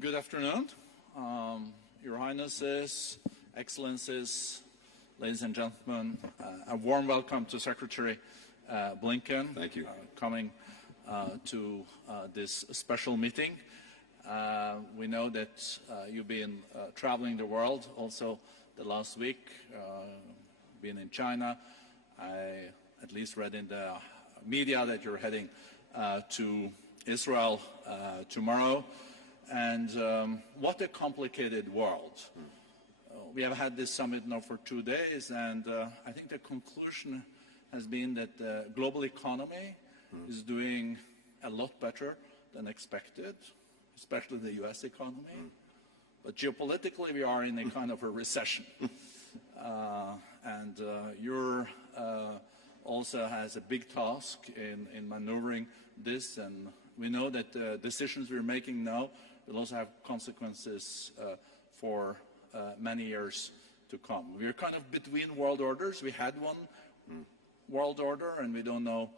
Good afternoon, Your Highnesses, Excellencies, ladies and gentlemen. A warm welcome to Secretary Blinken. Thank you. Coming to this special meeting. We know that you've been traveling the world also the last week, been in China. I at least read in the media that you're heading to Israel tomorrow. And what a complicated world. We have had this summit now for 2 days, and I think the conclusion has been that the global economy is doing a lot better than expected, especially the U.S. economy. But geopolitically, we are in a kind of a recession. And you're also has a big task in maneuvering this, and we know that the decisions we're making now will also have consequences for many years to come. We're kind of between world orders. We had one world order, and we don't know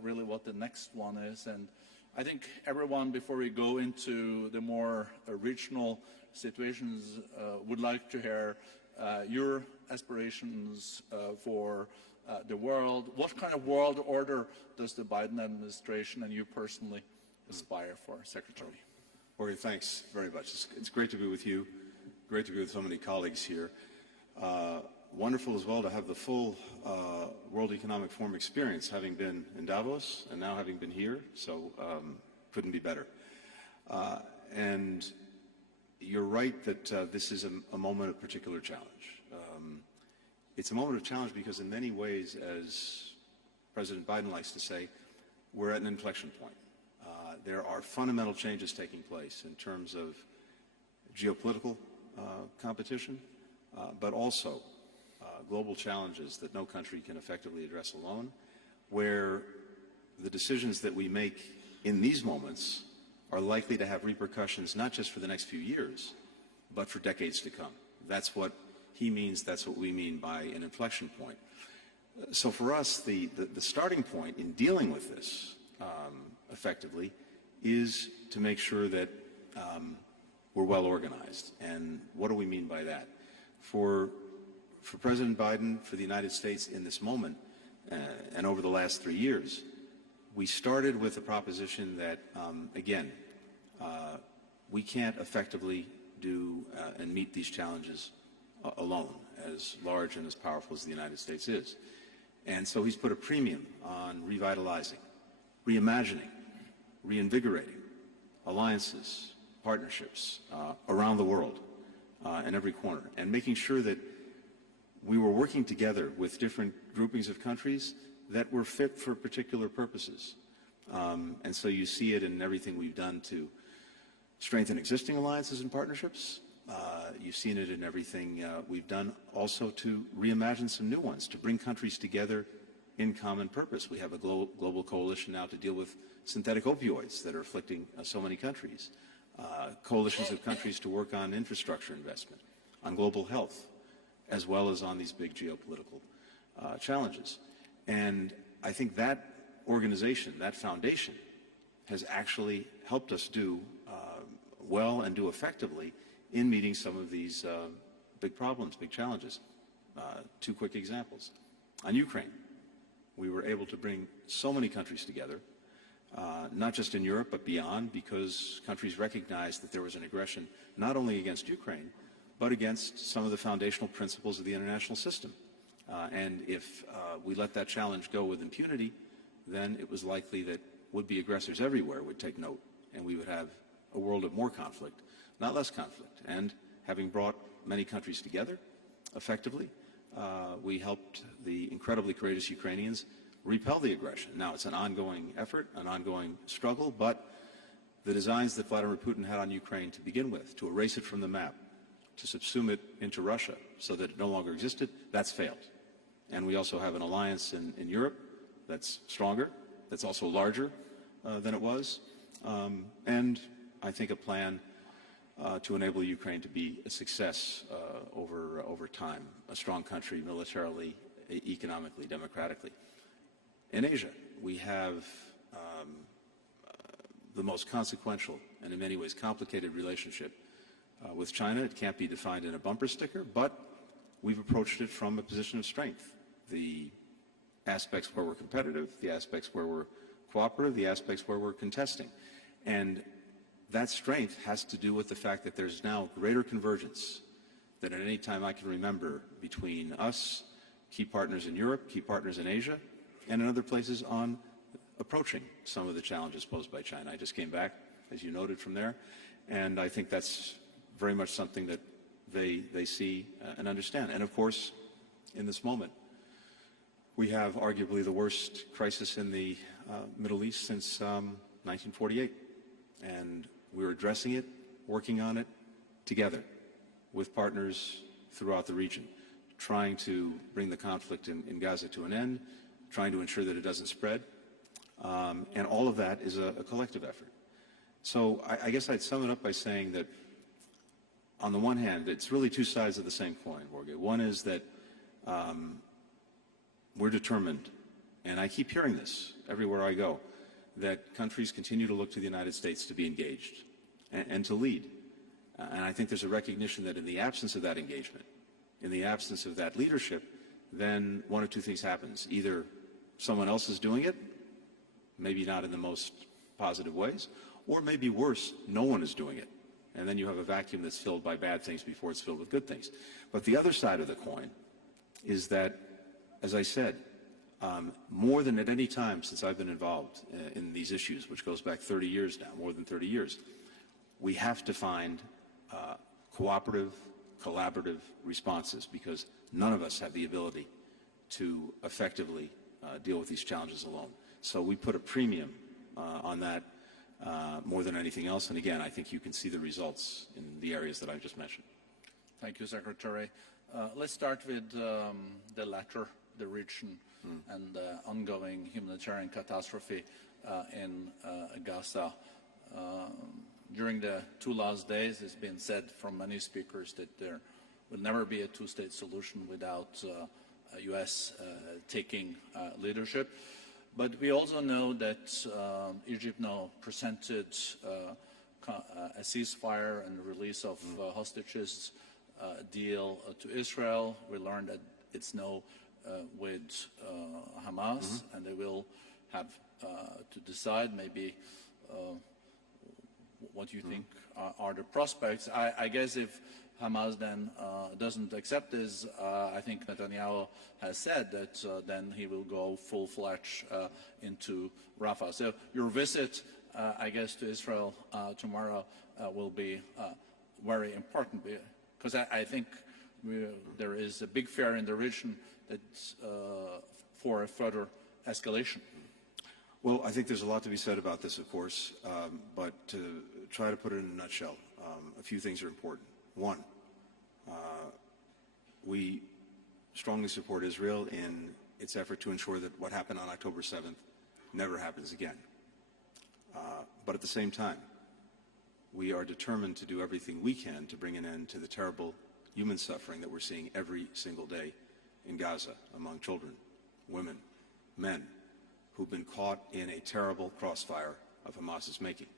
really what the next one is. And I think everyone, before we go into the more regional situations, would like to hear your aspirations for the world. What kind of world order does the Biden administration and you personally aspire for, Secretary? Jorge, thanks very much. It's great to be with you. Great to be with so many colleagues here. Wonderful as well to have the full World Economic Forum experience, having been in Davos and now having been here. So couldn't be better. And you're right that this is a moment of particular challenge. It's a moment of challenge because in many ways, as President Biden likes to say, we're at an inflection point. There are fundamental changes taking place in terms of geopolitical competition, but also global challenges that no country can effectively address alone, where the decisions that we make in these moments are likely to have repercussions not just for the next few years, but for decades to come. That's what he means, that's what we mean by an inflection point. So for us, the starting point in dealing with this effectively is to make sure that we're well organized. And what do we mean by that? For President Biden, for the United States in this moment, and over the last 3 years, we started with the proposition that, again, we can't effectively do and meet these challenges alone, as large and as powerful as the United States is. And so he's put a premium on revitalizing, reimagining, reinvigorating alliances, partnerships around the world in every corner, and making sure that we were working together with different groupings of countries that were fit for particular purposes. And so you see it in everything we've done to strengthen existing alliances and partnerships. You've seen it in everything we've done also to reimagine some new ones, to bring countries together in common purpose. We have a global coalition now to deal with synthetic opioids that are afflicting so many countries. Coalitions of countries to work on infrastructure investment, on global health, as well as on these big geopolitical challenges. And I think that organization, that foundation, has actually helped us do well and do effectively in meeting some of these big problems, big challenges. 2 quick examples. On Ukraine, we were able to bring so many countries together, not just in Europe, but beyond, because countries recognized that there was an aggression not only against Ukraine, but against some of the foundational principles of the international system. And if we let that challenge go with impunity, then it was likely that would-be aggressors everywhere would take note, and we would have a world of more conflict, not less conflict. And having brought many countries together effectively, we helped the incredibly courageous Ukrainians repel the aggression. Now, it's an ongoing effort, an ongoing struggle, but the designs that Vladimir Putin had on Ukraine to begin with, to erase it from the map, to subsume it into Russia so that it no longer existed, that's failed. And we also have an alliance in Europe that's stronger, that's also larger than it was, and I think a plan to enable Ukraine to be a success over time, a strong country militarily, economically, democratically. In Asia, we have the most consequential and in many ways complicated relationship with China. It can't be defined in a bumper sticker, but we've approached it from a position of strength. The aspects where we're competitive, the aspects where we're cooperative, the aspects where we're contesting. And that strength has to do with the fact that there's now greater convergence than at any time I can remember between us, key partners in Europe, key partners in Asia, and in other places on approaching some of the challenges posed by China. I just came back, as you noted, from there, and I think that's very much something that they see and understand. And of course, in this moment, we have arguably the worst crisis in the Middle East since 1948, and we're addressing it, working on it together with partners throughout the region, trying to bring the conflict in Gaza to an end, trying to ensure that it doesn't spread, and all of that is a collective effort. So I guess I'd sum it up by saying that, on the one hand, it's really two sides of the same coin, Jorge. One is that we're determined, and I keep hearing this everywhere I go, that countries continue to look to the United States to be engaged and to lead. And I think there's a recognition that in the absence of that engagement, in the absence of that leadership, then one of two things happens. Either someone else is doing it, maybe not in the most positive ways, or maybe worse, no one is doing it. And then you have a vacuum that's filled by bad things before it's filled with good things. But the other side of the coin is that, as I said, more than at any time since I've been involved in these issues, which goes back 30 years now, more than 30 years, we have to find cooperative, collaborative responses, because none of us have the ability to effectively deal with these challenges alone. So we put a premium on that more than anything else. And again, I think you can see the results in the areas that I just mentioned. Thank you, Secretary. Let's start with the latter, the region, and the ongoing humanitarian catastrophe in Gaza. During the two last days, it's been said from many speakers that there will never be a two-state solution without U.S. taking leadership. But we also know that Egypt now presented a ceasefire and the release of hostages deal to Israel. We learned that it's now with Hamas, and they will have to decide maybe what you think are the prospects. I guess if Hamas then doesn't accept this, I think Netanyahu has said that then he will go full-fledged into Rafah. So your visit, I guess, to Israel tomorrow will be very important, because I think there is a big fear in the region that for a further escalation. Well, I think there's a lot to be said about this, of course, but to try to put it in a nutshell, a few things are important. One, we strongly support Israel in its effort to ensure that what happened on October 7th never happens again. But at the same time, we are determined to do everything we can to bring an end to the terrible human suffering that we're seeing every single day in Gaza among children, women, men, who've been caught in a terrible crossfire of Hamas's making.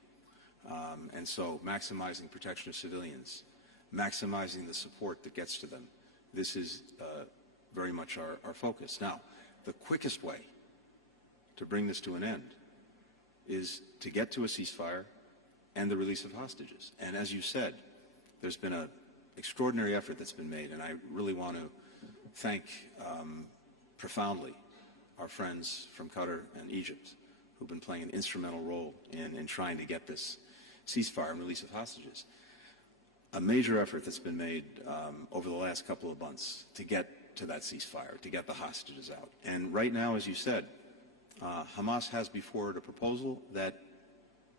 And so maximizing protection of civilians, maximizing the support that gets to them, this is very much our focus. Now, the quickest way to bring this to an end is to get to a ceasefire and the release of hostages. And as you said, there's been an extraordinary effort that's been made, and I really want to thank profoundly our friends from Qatar and Egypt, who've been playing an instrumental role in trying to get this ceasefire and release of hostages. A major effort that's been made over the last couple of months to get to that ceasefire, to get the hostages out. And right now, as you said, Hamas has before it a proposal that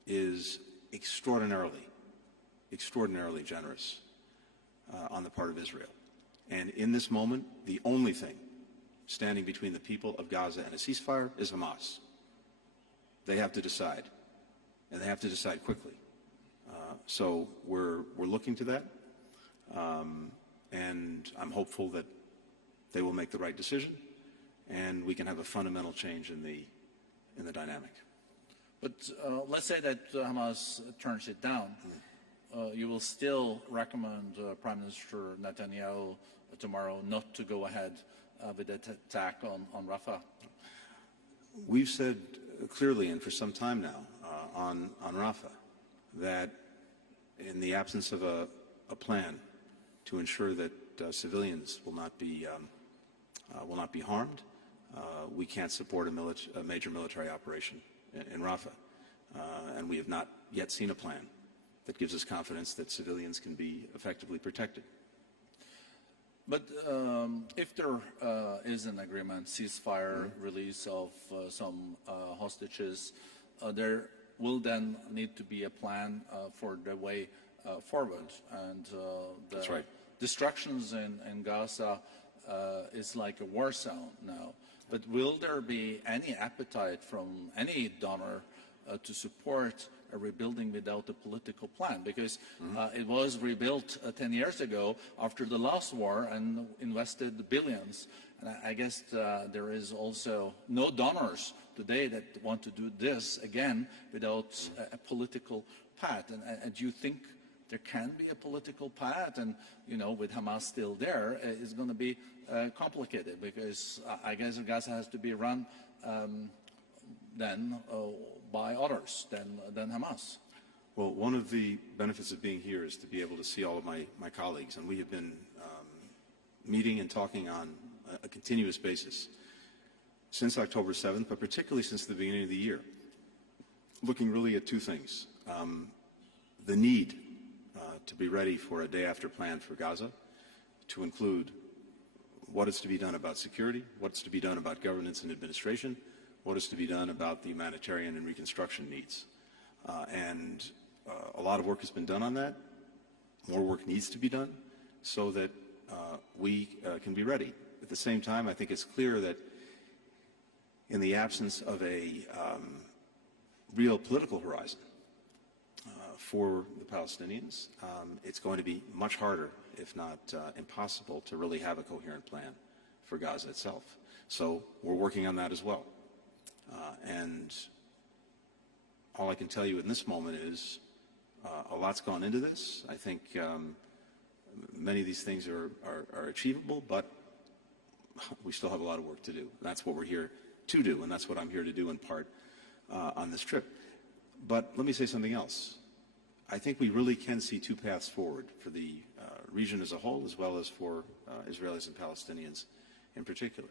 is extraordinarily generous on the part of Israel. And in this moment, the only thing standing between the people of Gaza and a ceasefire is Hamas. They have to decide, and they have to decide quickly. So we're looking to that, and I'm hopeful that they will make the right decision, and we can have a fundamental change in the dynamic. But let's say that Hamas turns it down. You will still recommend Prime Minister Netanyahu tomorrow not to go ahead with the attack on Rafah? We've said clearly, and for some time now, on Rafah, that in the absence of a plan to ensure that civilians will not be harmed, we can't support a major military operation in Rafah, and we have not yet seen a plan that gives us confidence that civilians can be effectively protected. But if there is an agreement, ceasefire, release of some hostages, there will then need to be a plan for the way forward. And That's right. Destructions in Gaza is like a war zone now. But will there be any appetite from any donor to support a rebuilding without a political plan? Because it was rebuilt 10 years ago after the last war and invested billions. And I guess there is also no donors today that want to do this again without a political path. And do you think there can be a political path? And, you know, with Hamas still there, it's going to be complicated, because I guess Gaza has to be run then by others than Hamas. Well, one of the benefits of being here is to be able to see all of my colleagues, and we have been meeting and talking on a continuous basis since October 7th, but particularly since the beginning of the year, looking really at two things. The need to be ready for a day-after plan for Gaza, to include what is to be done about security, what's to be done about governance and administration, what is to be done about the humanitarian and reconstruction needs. And a lot of work has been done on that. More work needs to be done so that we can be ready. At the same time, I think it's clear that in the absence of a real political horizon for the Palestinians, it's going to be much harder, if not impossible, to really have a coherent plan for Gaza itself. So we're working on that as well. And all I can tell you in this moment is a lot's gone into this. I think many of these things are achievable, but we still have a lot of work to do. That's what we're here to do, and that's what I'm here to do in part on this trip. But let me say something else. I think we really can see two paths forward for the region as a whole, as well as for Israelis and Palestinians in particular.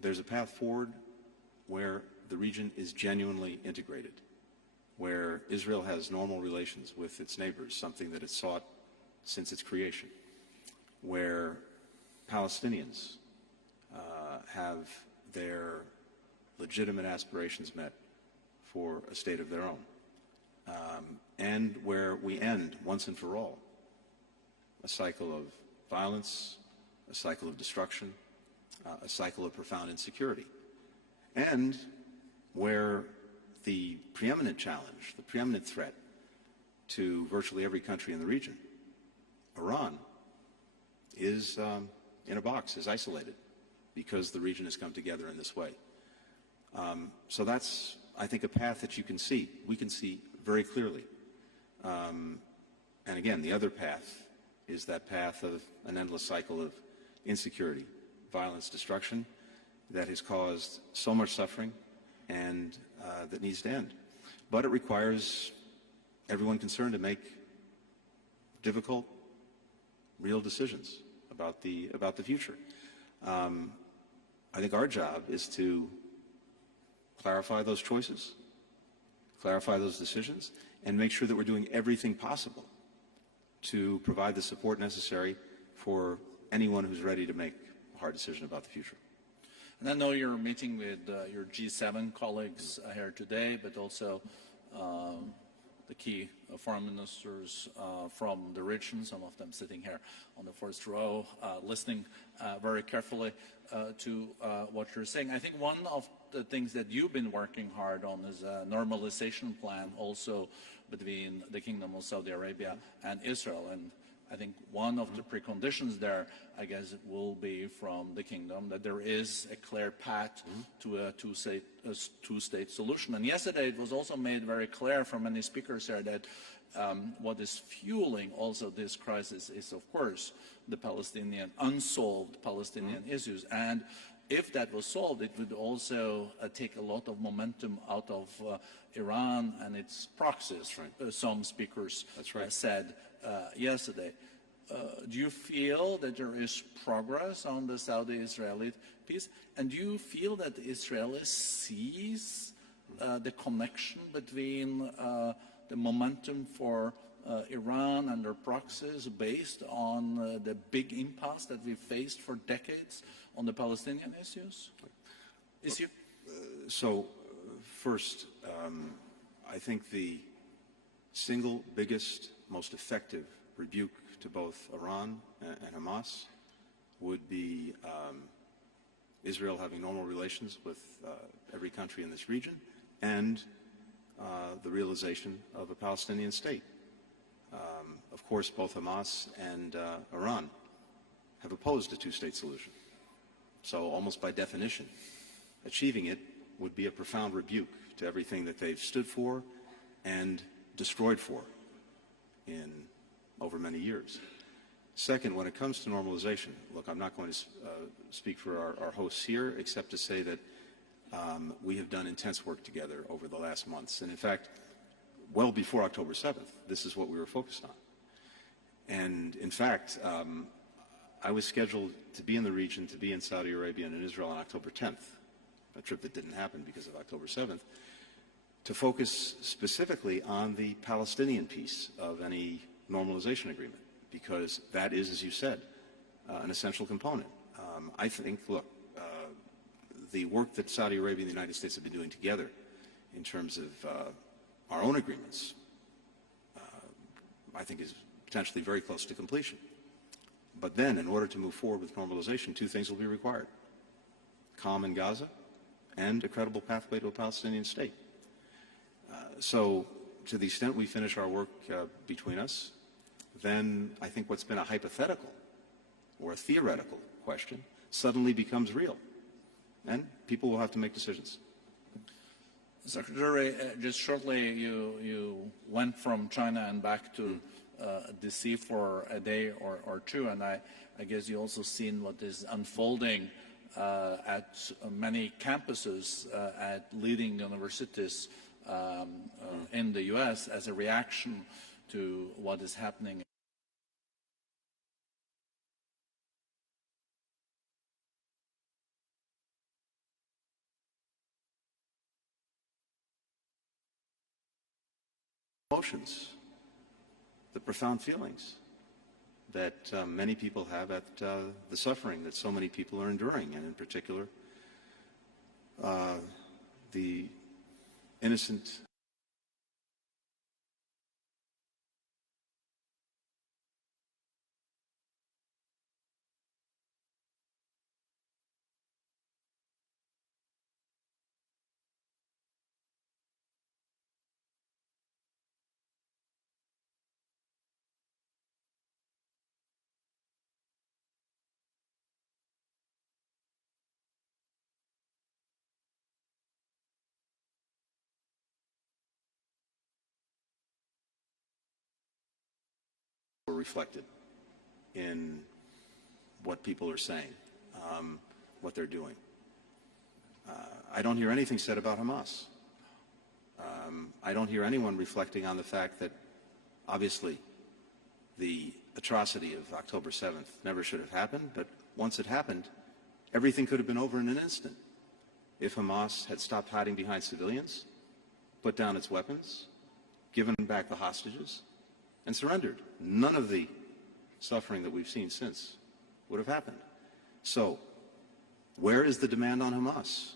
There's a path forward where the region is genuinely integrated, where Israel has normal relations with its neighbors, something that it's sought since its creation, where Palestinians have their legitimate aspirations met for a state of their own, and where we end, once and for all, a cycle of violence, a cycle of destruction, a cycle of profound insecurity, and where the preeminent challenge, the preeminent threat to virtually every country in the region, Iran, is in a box, is isolated, because the region has come together in this way. So that's, I think, a path that you can see, we can see very clearly. And again, the other path is that path of an endless cycle of insecurity, violence, destruction that has caused so much suffering and that needs to end. But it requires everyone concerned to make difficult, real decisions about the future. I think our job is to clarify those choices, clarify those decisions, and make sure that we're doing everything possible to provide the support necessary for anyone who's ready to make a hard decision about the future. And I know you're meeting with your G7 colleagues here today, but also the key foreign ministers from the region, some of them sitting here on the first row, listening very carefully to what you're saying. I think one of the things that you've been working hard on is a normalization plan also between the Kingdom of Saudi Arabia and Israel. And I think one of the preconditions there, I guess, it will be from the kingdom that there is a clear path to a two-state solution. And yesterday it was also made very clear from many speakers here that what is fueling also this crisis is, of course, the unsolved Palestinian issues. And if that was solved, it would also take a lot of momentum out of Iran and its proxies, some speakers said yesterday. Do you feel that there is progress on the Saudi-Israeli peace? And do you feel that the Israelis sees the connection between the momentum for Iran and their proxies based on the big impasse that we faced for decades on the Palestinian issues? So, first, I think the single biggest, most effective rebuke to both Iran and Hamas would be Israel having normal relations with every country in this region and the realization of a Palestinian state. Of course, both Hamas and Iran have opposed a two-state solution. So almost by definition, achieving it would be a profound rebuke to everything that they've stood for and destroyed for in over many years. Second, when it comes to normalization, look, I'm not going to speak for our hosts here except to say that we have done intense work together over the last months. And in fact, well before October 7th, this is what we were focused on. And in fact, I was scheduled to be in the region, to be in Saudi Arabia and in Israel on October 10th, a trip that didn't happen because of October 7th, to focus specifically on the Palestinian piece of any normalization agreement, because that is, as you said, an essential component. I think, look, the work that Saudi Arabia and the United States have been doing together in terms of our own agreements, I think is potentially very close to completion. But then, in order to move forward with normalization, two things will be required: calm in Gaza and a credible pathway to a Palestinian state. So, to the extent we finish our work between us, then I think what's been a hypothetical or a theoretical question suddenly becomes real. And people will have to make decisions. Secretary, just shortly, you went from China and back to DC for a day or two, and I guess you also seen what is unfolding at many campuses at leading universities in the U.S. as a reaction to what is happening. Emotions, the profound feelings that many people have at the suffering that so many people are enduring, and in particular, the innocent reflected in what people are saying, what they're doing. I don't hear anything said about Hamas. I don't hear anyone reflecting on the fact that obviously the atrocity of October 7th never should have happened, but once it happened, everything could have been over in an instant if Hamas had stopped hiding behind civilians, put down its weapons, given back the hostages, and surrendered. None of the suffering that we've seen since would have happened. So, where is the demand on Hamas?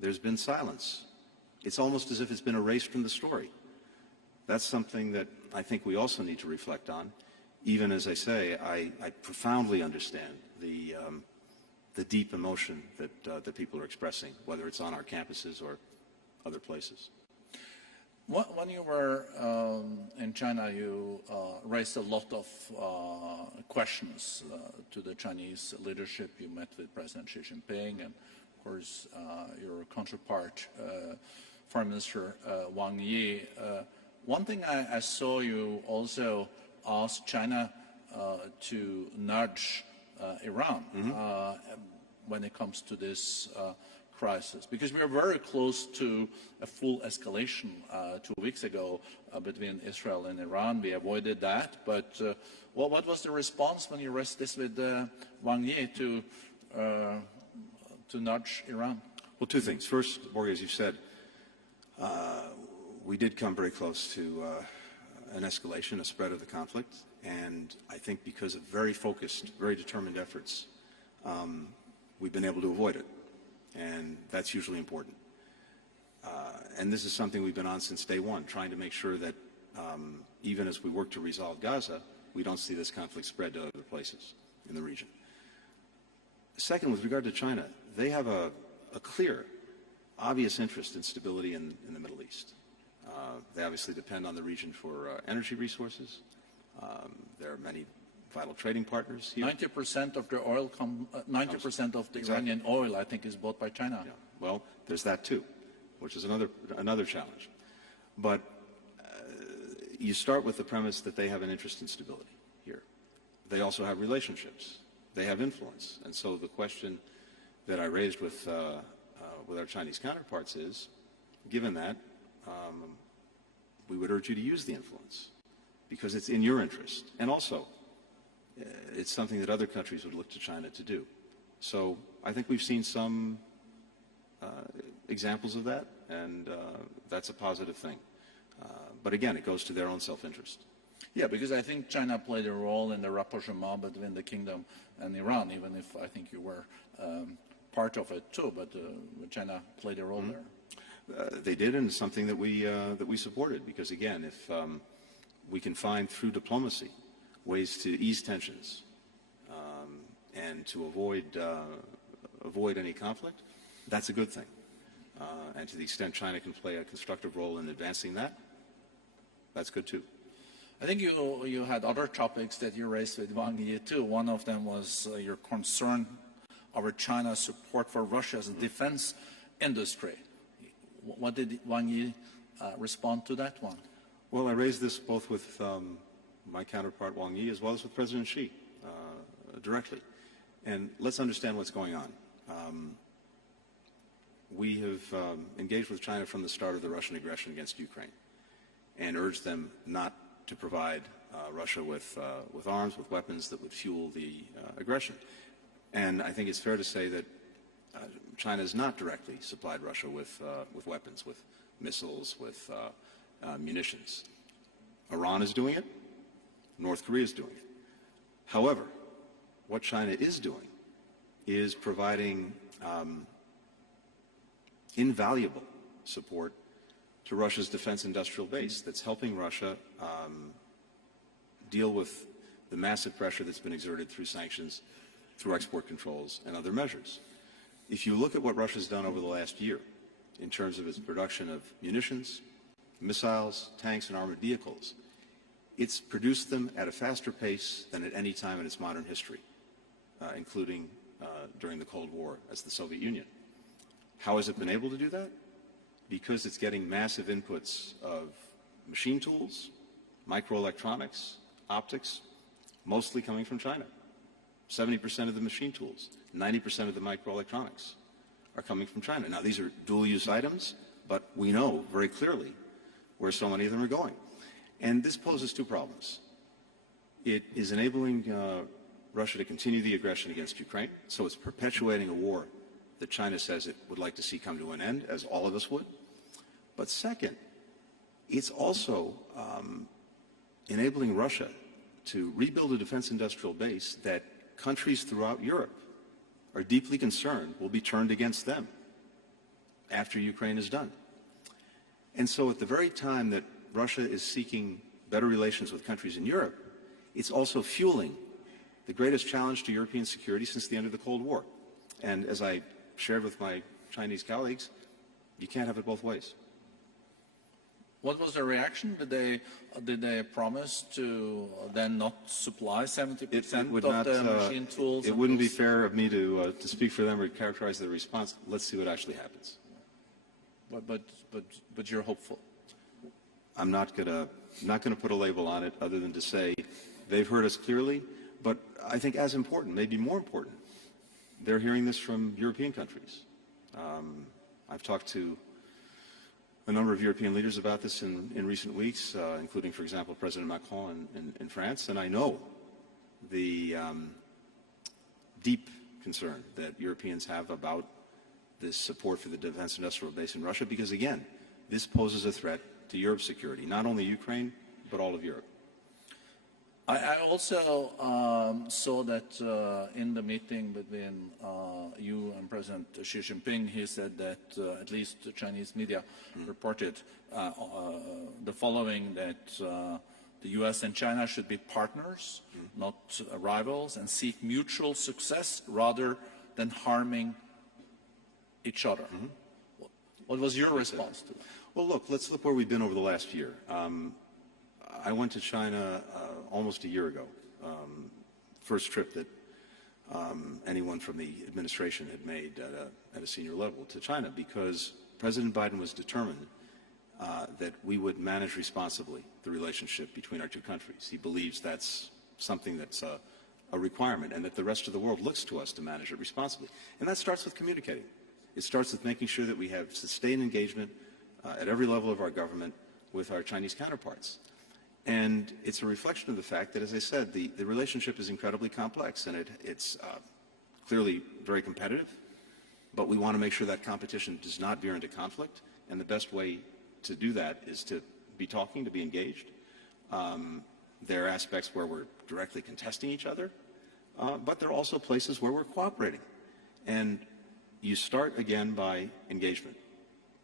There's been silence. It's almost as if it's been erased from the story. That's something that I think we also need to reflect on. Even as I say, I profoundly understand the deep emotion that people are expressing, whether it's on our campuses or other places. When you were in China, you raised a lot of questions to the Chinese leadership. You met with President Xi Jinping and, of course, your counterpart, Foreign Minister Wang Yi. One thing I saw you also ask China to nudge Iran when it comes to this crisis, because we are very close to a full escalation 2 weeks ago between Israel and Iran. We avoided that, but what was the response when you raised this with Wang Yi to nudge Iran? Well, two things. First, Borge, as you said, we did come very close to an escalation, a spread of the conflict, and I think because of very focused, very determined efforts, we've been able to avoid it. And that's usually important. And this is something we've been on since day one, trying to make sure that even as we work to resolve Gaza, we don't see this conflict spread to other places in the region. Second, with regard to China, they have a clear, obvious interest in stability in the Middle East. They obviously depend on the region for energy resources. There are many vital trading partners here. 90% of the oil, 90% of the Exactly. Iranian oil, I think, is bought by China. Yeah. Well, there's that too, which is another challenge. But you start with the premise that they have an interest in stability here. They also have relationships. They have influence. And so the question that I raised with our Chinese counterparts is, given that, we would urge you to use the influence because it's in your interest. And also, it's something that other countries would look to China to do. So I think we've seen some examples of that, and that's a positive thing. But again, it goes to their own self-interest. Yeah, because I think China played a role in the rapprochement between the kingdom and Iran, even if I think you were part of it too, but China played a role there. They did, and it's something that we supported, because again, if we can find through diplomacy ways to ease tensions and to avoid any conflict, that's a good thing. And to the extent China can play a constructive role in advancing that, that's good too. I think you had other topics that you raised with Wang Yi too. One of them was your concern over China's support for Russia's defense industry. What did Wang Yi respond to that one? Well, I raised this both with my counterpart Wang Yi as well as with President Xi directly. And let's understand what's going on. We have engaged with China from the start of the Russian aggression against Ukraine and urged them not to provide Russia with arms, with weapons that would fuel the aggression. And I think it's fair to say that China has not directly supplied Russia with weapons, with missiles, with munitions. Iran is doing it. North Korea is doing it. However, what China is doing is providing invaluable support to Russia's defense industrial base that's helping Russia deal with the massive pressure that's been exerted through sanctions, through export controls, and other measures. If you look at what Russia's done over the last year in terms of its production of munitions, missiles, tanks, and armored vehicles, it's produced them at a faster pace than at any time in its modern history, including during the Cold War as the Soviet Union. How has it been able to do that? Because it's getting massive inputs of machine tools, microelectronics, optics, mostly coming from China. 70% of the machine tools, 90% of the microelectronics are coming from China. Now, these are dual-use items, but we know very clearly where so many of them are going. And this poses two problems. It is enabling Russia to continue the aggression against Ukraine, so it's perpetuating a war that China says it would like to see come to an end, as all of us would. But second, it's also enabling Russia to rebuild a defense industrial base that countries throughout Europe are deeply concerned will be turned against them after Ukraine is done. And so at the very time that Russia is seeking better relations with countries in Europe, it's also fueling the greatest challenge to European security since the end of the Cold War. And as I shared with my Chinese colleagues, you can't have it both ways. What was their reaction? Did they promise to then not supply 70% of the machine tools? It wouldn't be fair of me to speak for them or characterize their response. Let's see what actually happens. But you're hopeful. I'm not gonna put a label on it other than to say they've heard us clearly. But I think as important, maybe more important, they're hearing this from European countries. I've talked to a number of European leaders about this in recent weeks, including, for example, President Macron in France, and I know the deep concern that Europeans have about this support for the defense industrial base in Russia, because, again, this poses a threat to Europe's security, not only Ukraine, but all of Europe. I also saw that in the meeting between you and President Xi Jinping, he said that at least the Chinese media reported the following, that the US and China should be partners, not rivals, and seek mutual success rather than harming each other. What was your response to that? Well, let's look where we've been over the last year. I went to China almost a year ago, first trip that anyone from the administration had made at a senior level to China, because President Biden was determined that we would manage responsibly the relationship between our two countries. He believes that's something that's a requirement, and that the rest of the world looks to us to manage it responsibly. And that starts with communicating. It starts with making sure that we have sustained engagement at every level of our government with our Chinese counterparts. And it's a reflection of the fact that, as I said, the relationship is incredibly complex, and it's clearly very competitive, but we want to make sure that competition does not veer into conflict, and the best way to do that is to be talking, to be engaged. There are aspects where we're directly contesting each other, but there are also places where we're cooperating. And you start, again, by engagement,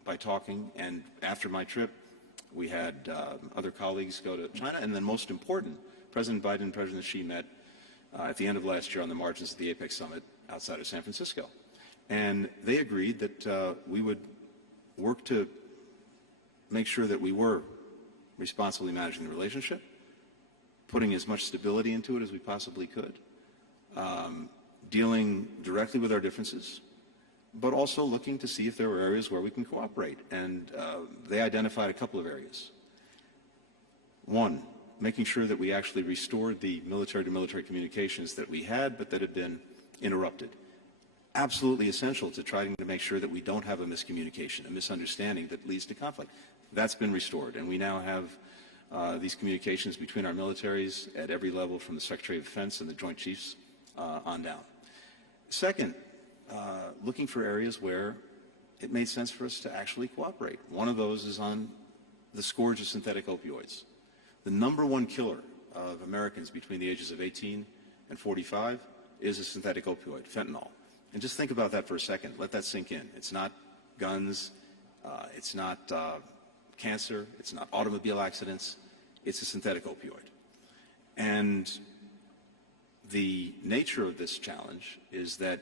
by talking, and after my trip, we had other colleagues go to China, and then most important, President Biden and President Xi met at the end of last year on the margins of the APEC summit outside of San Francisco. And they agreed that we would work to make sure that we were responsibly managing the relationship, putting as much stability into it as we possibly could, dealing directly with our differences, but also looking to see if there were areas where we can cooperate. And they identified a couple of areas. One, making sure that we actually restored the military-to-military communications that we had, but that had been interrupted. Absolutely essential to trying to make sure that we don't have a miscommunication, a misunderstanding that leads to conflict. That's been restored, and we now have these communications between our militaries at every level, from the Secretary of Defense and the Joint Chiefs on down. Second, looking for areas where it made sense for us to actually cooperate. One of those is on the scourge of synthetic opioids. The number one killer of Americans between the ages of 18 and 45 is a synthetic opioid, fentanyl. And just think about that for a second. Let that sink in. It's not guns. It's not cancer. It's not automobile accidents. It's a synthetic opioid. And the nature of this challenge is that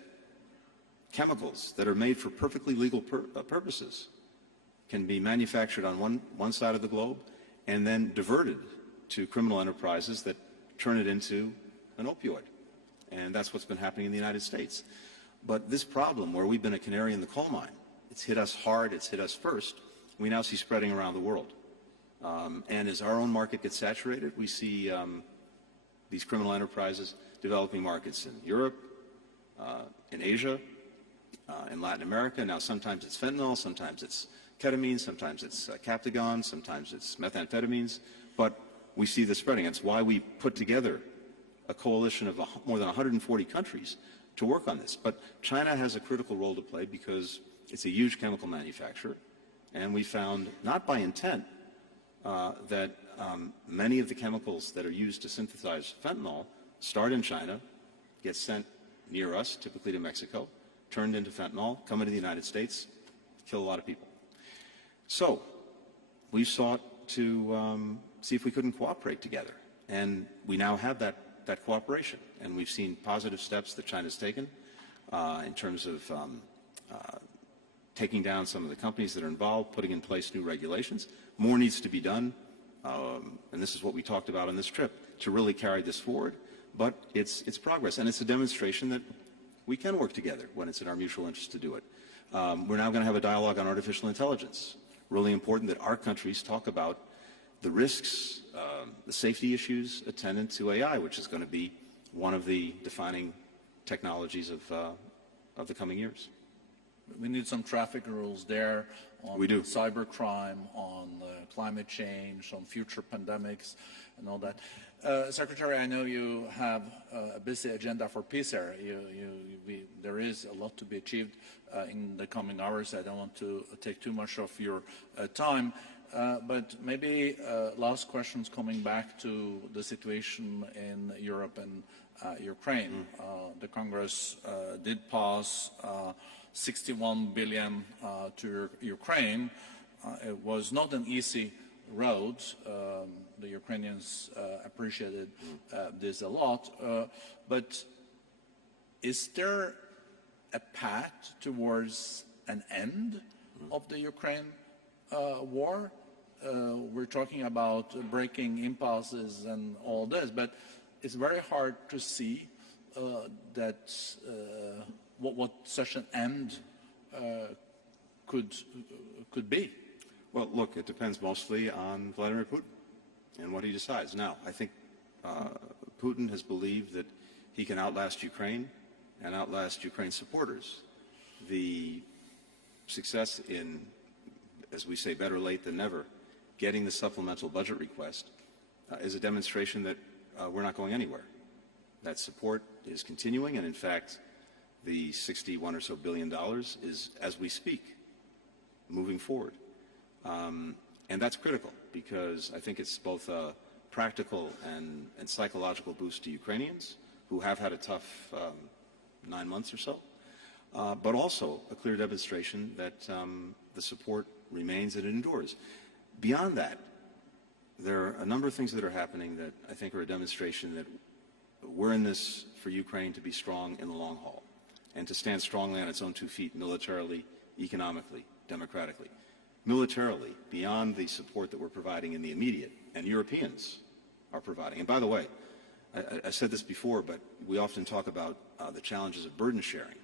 chemicals that are made for perfectly legal purposes can be manufactured on one side of the globe and then diverted to criminal enterprises that turn it into an opioid. And that's what's been happening in the United States. But this problem, where we've been a canary in the coal mine, it's hit us hard, it's hit us first, we now see spreading around the world. And as our own market gets saturated, we see these criminal enterprises developing markets in Europe, in Asia, in Latin America. Now, sometimes it's fentanyl, sometimes it's ketamine, sometimes it's Captagon, sometimes it's methamphetamines, but we see this spreading. That's why we put together a coalition of more than 140 countries to work on this. But China has a critical role to play because it's a huge chemical manufacturer, and we found, not by intent, that many of the chemicals that are used to synthesize fentanyl start in China, get sent near us, typically to Mexico, turned into fentanyl, come into the United States, kill a lot of people. So we sought to see if we couldn't cooperate together. And we now have that cooperation. And we've seen positive steps that China's taken in terms of taking down some of the companies that are involved, putting in place new regulations. More needs to be done, and this is what we talked about on this trip, to really carry this forward. But it's progress, and it's a demonstration that we can work together when it's in our mutual interest to do it. We're now going to have a dialogue on artificial intelligence. Really important that our countries talk about the risks, the safety issues attendant to AI, which is going to be one of the defining technologies of the coming years. We need some traffic rules there on cybercrime, on climate change, on future pandemics, and all that. Secretary, I know you have a busy agenda for peace era. There is a lot to be achieved in the coming hours. I don't want to take too much of your time, but maybe last questions coming back to the situation in Europe and Ukraine. The Congress did pass 61 billion to Ukraine. It was not an easy road. The Ukrainians appreciated this a lot. But is there a path towards an end of the Ukraine war? We're talking about breaking impasses and all this, but it's very hard to see that what such an end could be. Well, look, it depends mostly on Vladimir Putin and what he decides. Now, I think Putin has believed that he can outlast Ukraine and outlast Ukraine's supporters. The success in, as we say, better late than never, getting the supplemental budget request is a demonstration that we're not going anywhere. That support is continuing, and in fact, the $61 or so billion is, as we speak, moving forward. And that's critical because I think it's both a practical and psychological boost to Ukrainians who have had a tough 9 months or so, but also a clear demonstration that the support remains and it endures. Beyond that, there are a number of things that are happening that I think are a demonstration that we're in this for Ukraine to be strong in the long haul and to stand strongly on its own 2 feet militarily, economically, democratically. Militarily, beyond the support that we're providing in the immediate, and Europeans are providing. And by the way, I said this before, but we often talk about the challenges of burden sharing.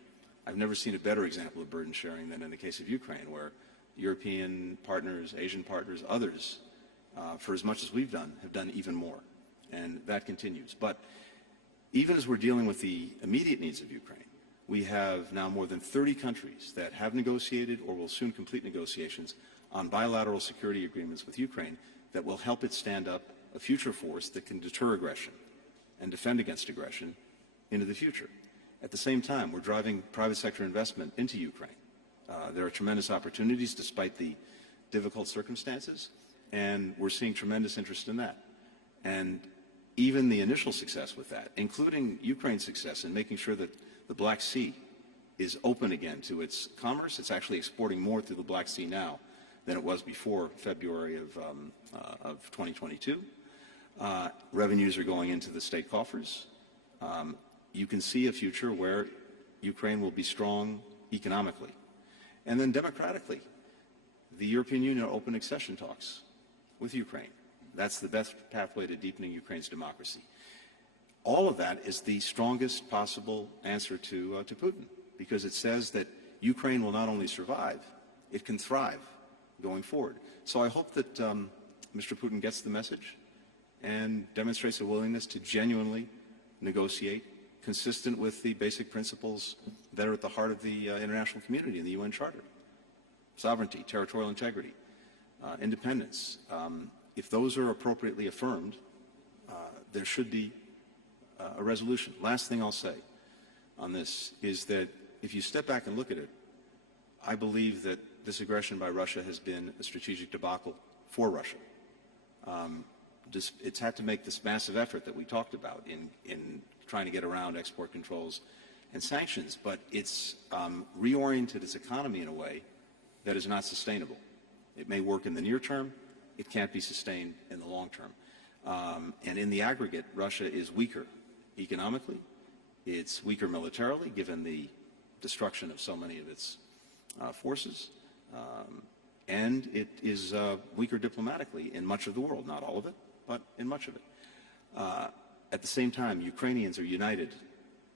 I've never seen a better example of burden sharing than in the case of Ukraine, where European partners, Asian partners, others, for as much as we've done, have done even more. And that continues. But even as we're dealing with the immediate needs of Ukraine, we have now more than 30 countries that have negotiated or will soon complete negotiations on bilateral security agreements with Ukraine that will help it stand up a future force that can deter aggression and defend against aggression into the future. At the same time, we're driving private sector investment into Ukraine. There are tremendous opportunities despite the difficult circumstances, and we're seeing tremendous interest in that. And even the initial success with that, including Ukraine's success in making sure that the Black Sea is open again to its commerce. It's actually exporting more through the Black Sea now than it was before February of 2022. Revenues are going into the state coffers. You can see a future where Ukraine will be strong economically. And then democratically, the European Union opened accession talks with Ukraine. That's the best pathway to deepening Ukraine's democracy. All of that is the strongest possible answer to Putin, because it says that Ukraine will not only survive, it can thrive going forward. So I hope that Mr. Putin gets the message and demonstrates a willingness to genuinely negotiate consistent with the basic principles that are at the heart of the international community and the UN Charter. Sovereignty, territorial integrity, independence. If those are appropriately affirmed, there should be a resolution. Last thing I'll say on this is that if you step back and look at it, I believe that this aggression by Russia has been a strategic debacle for Russia. It's had to make this massive effort that we talked about in trying to get around export controls and sanctions, but it's reoriented its economy in a way that is not sustainable. It may work in the near term, it can't be sustained in the long term. And in the aggregate, Russia is weaker economically, it's weaker militarily, given the destruction of so many of its forces, and it is weaker diplomatically in much of the world, not all of it, but in much of it. At the same time, Ukrainians are united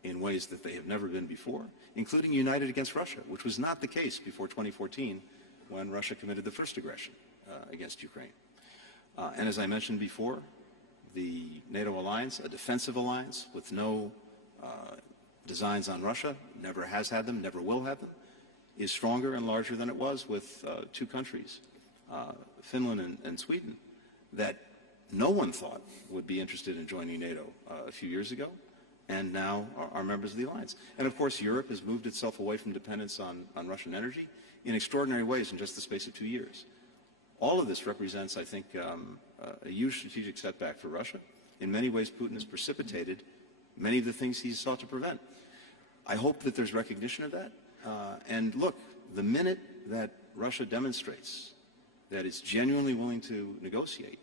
in ways that they have never been before, including united against Russia, which was not the case before 2014 when Russia committed the first aggression against Ukraine. And as I mentioned before, the NATO alliance, a defensive alliance with no designs on Russia, never has had them, never will have them, is stronger and larger than it was with two countries, Finland and Sweden, that no one thought would be interested in joining NATO a few years ago, and now are members of the alliance. And of course, Europe has moved itself away from dependence on Russian energy in extraordinary ways in just the space of 2 years. All of this represents, I think, a huge strategic setback for Russia. In many ways, Putin has precipitated many of the things he's sought to prevent. I hope that there's recognition of that. And look, the minute that Russia demonstrates that it's genuinely willing to negotiate,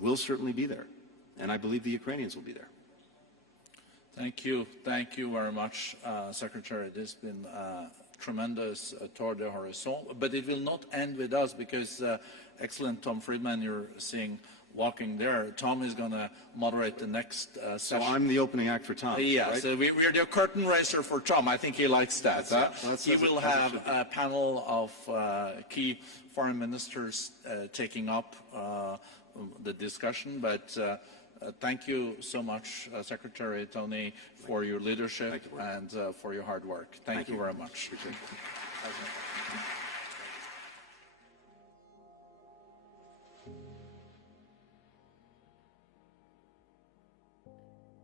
we'll certainly be there. And I believe the Ukrainians will be there. Thank you. Thank you very much, Secretary. This has been tremendous tour de horizon. But it will not end with us because excellent Tom Friedman you're seeing walking there. Tom is going to moderate the next session. So I'm the opening act for Tom, yeah, right? so we're the curtain raiser for Tom. I think he likes that. He will have a panel of key foreign ministers taking up the discussion. But thank you so much, Secretary Antony, for your leadership and for your hard work. Thank you very much. Appreciate it.